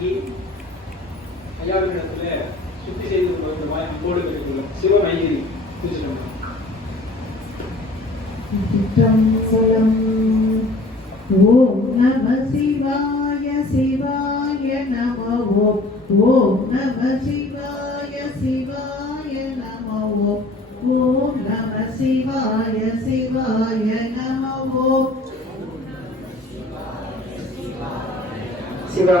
வணங்கி ஐயாவின் இடத்துல சுத்தி செய்து கொண்டு அன்போடு கேட்டுக்கொள்ளும் சிவமயிரி திருச்சிட்டம்பலம் சிற்றம்பலம். ஓம் நம சிவாய சிவாய நம ஓம் நம சிவாய சிவாய நம ஓம் ஓம் நம சிவாய சிவாய நம ஓம் சிவா.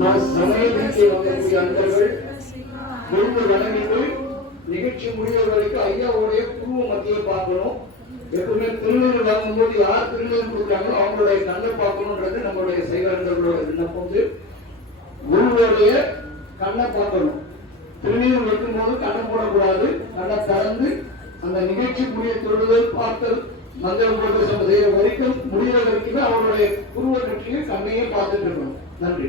நான் சமயத்திற்கு வந்திருக்கிற அன்பர்கள் நிகழ்ச்சி முடிகிற வரைக்கும் ஐயாவுடைய குழுவ மத்தியில் பார்க்கணும். எப்பவுமே திருநீர் வாங்கும்போது யார் திருநீர் கொடுக்குறாங்களோ அவங்களுடைய கண்ணை பார்க்கணுன்றது நம்மளுடைய சைவர்களோட விண்ணப்பம். வந்து குருவோடைய கண்ணை பார்க்கணும். திருநீர் வைக்கும்போது கண்ணை போடக்கூடாது. கண்ணை திறந்து அந்த நிகழ்ச்சி முடிய தொழுதல் பார்த்தல் மந்திரம் போட்டு செய்கிற வரைக்கும் முடிகிற வரைக்கும் அவருடைய குருவ கட்சியில் கண்ணையே பார்த்துட்டு இருக்கணும். நன்றி.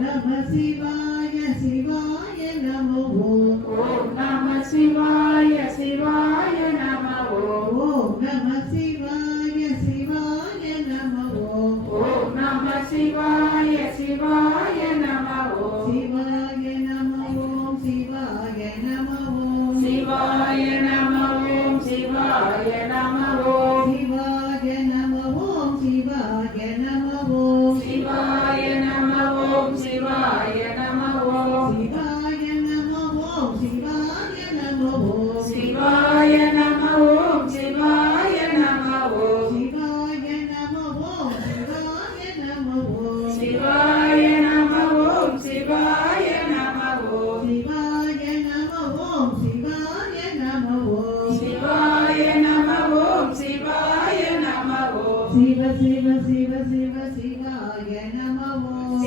నమ శివా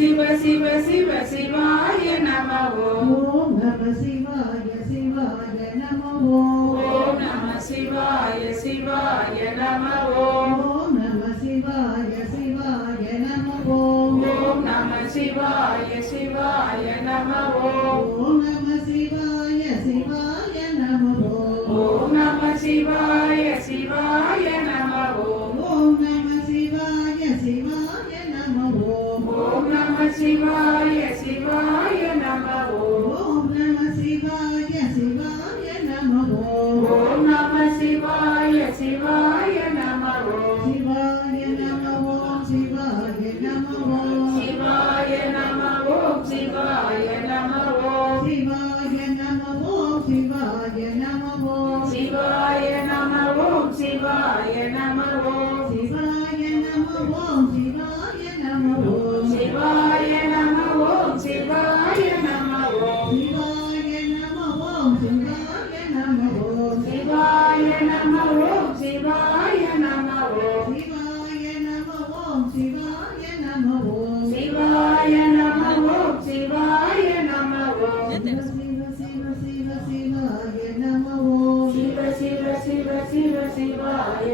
శివ శివ శివ శివాయ నమ. ఓం నమ శివాయ శివాయ నమ. ఓం నమ శివాయ శివాయ నమ. ఓం నమ శివాయ శివాయ నమ. ఓం నమ శివాయ శివాయ నమ. ఓం నమ శివాయ శివాయ నమ. ఓం నమ శివాయ శివాయ నమ శివాయ నమ ఓం శివాయ నమ ఓం శివ శివ శివ శివాయ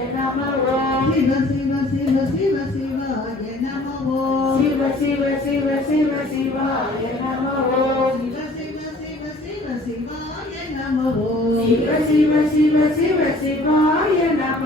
నమ శివ శివ శివ శివ శివాయ నమ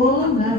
Olá.